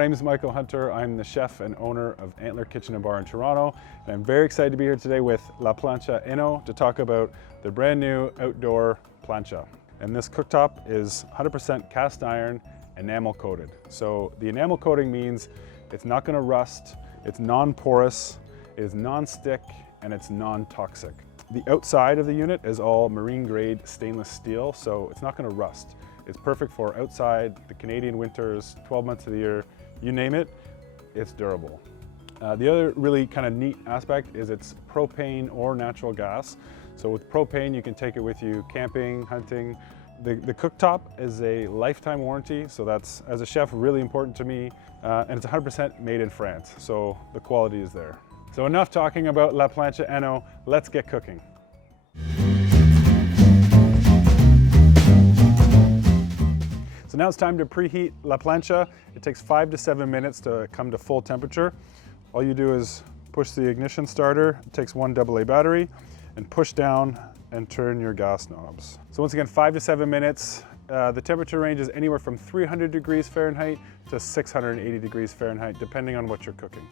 name is Michael Hunter. I'm the chef and owner of Antler Kitchen and Bar in Toronto, and I'm very excited to be here today with Plancha ENO to talk about the brand new outdoor plancha. And this cooktop is 100% cast iron enamel coated. So the enamel coating means it's not going to rust, it's non-porous, it is non-stick, and it's non-toxic. The outside of the unit is all marine grade stainless steel, so it's not going to rust. It's perfect for outside, the Canadian winters, 12 months of the year, you name it, it's durable. The other really kind of neat aspect is it's propane or natural gas. So with propane, you can take it with you camping, hunting. The cooktop is a lifetime warranty, so that's, as a chef, really important to me. And it's 100% made in France, so the quality is there. So enough talking about Plancha ENO, let's get cooking. So now it's time to preheat La Plancha. It takes 5 to 7 minutes to come to full temperature. All you do is push the ignition starter, it takes one AA battery, and push down and turn your gas knobs. So once again, 5 to 7 minutes. The temperature range is anywhere from 300 degrees Fahrenheit to 680 degrees Fahrenheit, depending on what you're cooking.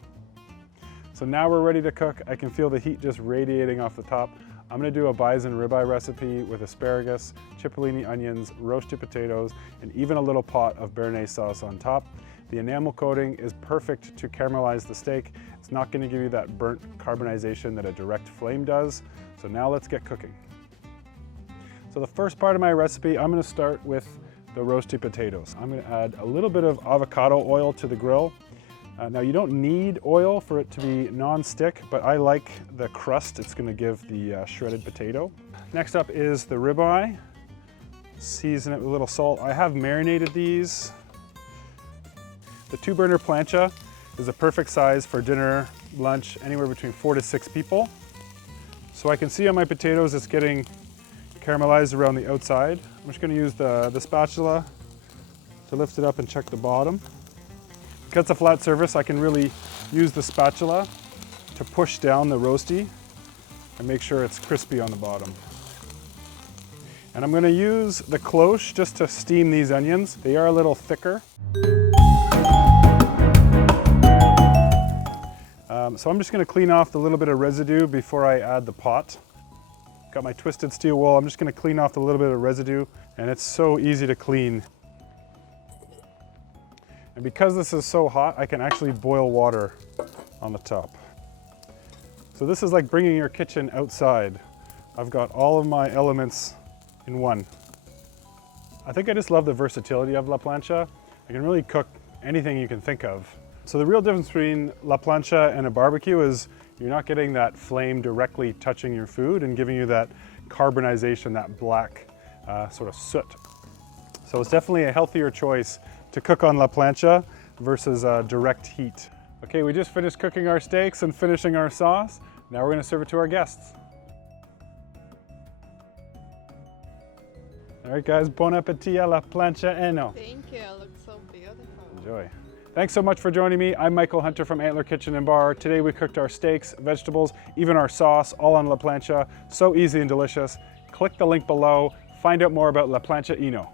So now we're ready to cook. I can feel the heat just radiating off the top. I'm gonna do a bison ribeye recipe with asparagus, Cipollini onions, roasted potatoes, and even a little pot of béarnaise sauce on top. The enamel coating is perfect to caramelize the steak. It's not gonna give you that burnt carbonization that a direct flame does. So now let's get cooking. So the first part of my recipe, I'm gonna start with the roasted potatoes. I'm gonna add a little bit of avocado oil to the grill. Now you don't need oil for it to be non-stick, but I like the crust it's gonna give the shredded potato. Next up is the ribeye. Season it with a little salt. I have marinated these. The 2-burner plancha is a perfect size for dinner, lunch, anywhere between 4 to 6 people. So I can see on my potatoes it's getting caramelized around the outside. I'm just gonna use the spatula to lift it up and check the bottom. Because it's a flat surface, I can really use the spatula to push down the roasty and make sure it's crispy on the bottom. And I'm gonna use the cloche just to steam these onions. They are a little thicker. So I'm just gonna clean off the little bit of residue before I add the pot. Got my twisted steel wool. I'm just gonna clean off the little bit of residue, and it's so easy to clean. And because this is so hot, I can actually boil water on the top. So this is like bringing your kitchen outside. I've got all of my elements in one. I think I just love the versatility of La Plancha. I can really cook anything you can think of. So the real difference between La Plancha and a barbecue is you're not getting that flame directly touching your food and giving you that carbonization, that black sort of soot. So it's definitely a healthier choice to cook on La Plancha versus direct heat. Okay, we just finished cooking our steaks and finishing our sauce. Now we're gonna serve it to our guests. All right guys, bon appetit à La Plancha ENO. Thank you, it looks so beautiful. Enjoy. Thanks so much for joining me. I'm Michael Hunter from Antler Kitchen and Bar. Today we cooked our steaks, vegetables, even our sauce, all on La Plancha. So easy and delicious. Click the link below, find out more about La Plancha ENO.